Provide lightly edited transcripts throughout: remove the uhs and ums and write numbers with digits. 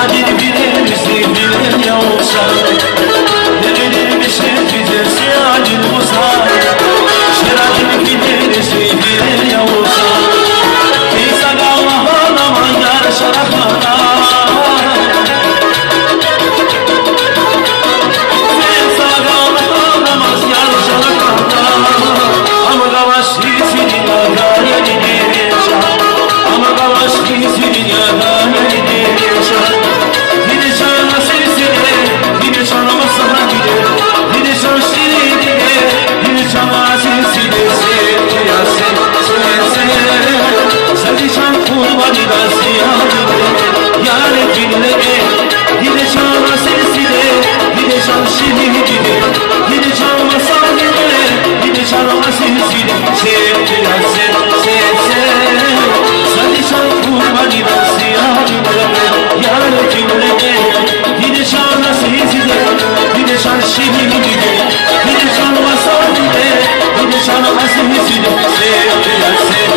Şeradini bilir misin bilir ya olsan. Ne bilirmişim bilir siyadin uzak. Şeradini bilir misin bilir ya olsan. İnsan Allah'ın aman yarışarak bana. İnsan Allah'ın aman yarışarak bana. Ama kavaş gitsin ya da yeni yaşa. Ama kavaş gitsin ya da yeni yaşa. Yine şana sesine, yine şana masana gide. Yine şana şirine, yine şana sesine. Sevdi ya sen, seni şan kurbanı da siyahine. Yâre dinleme, yine şana sesine, yine şan şirine. Yine şana masana gide, yine şana sesine. Sevdi ya sen, seni şan kurbanı da siyahine. Yâre dinleme, yine şana sesine, yine şan şirine. Yine şana masana gide, yine şana sesine. Sevdi ya sen,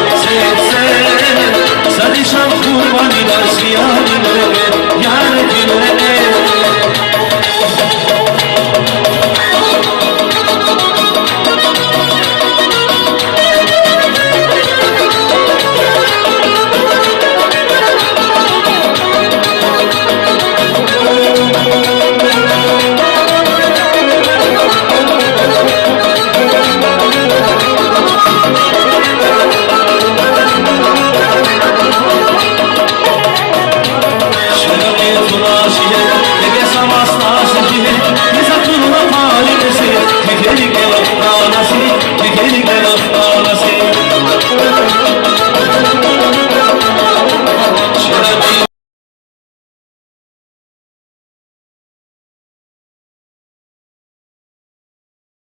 seni şan kurbanı da siyahine. Yâre dinleme.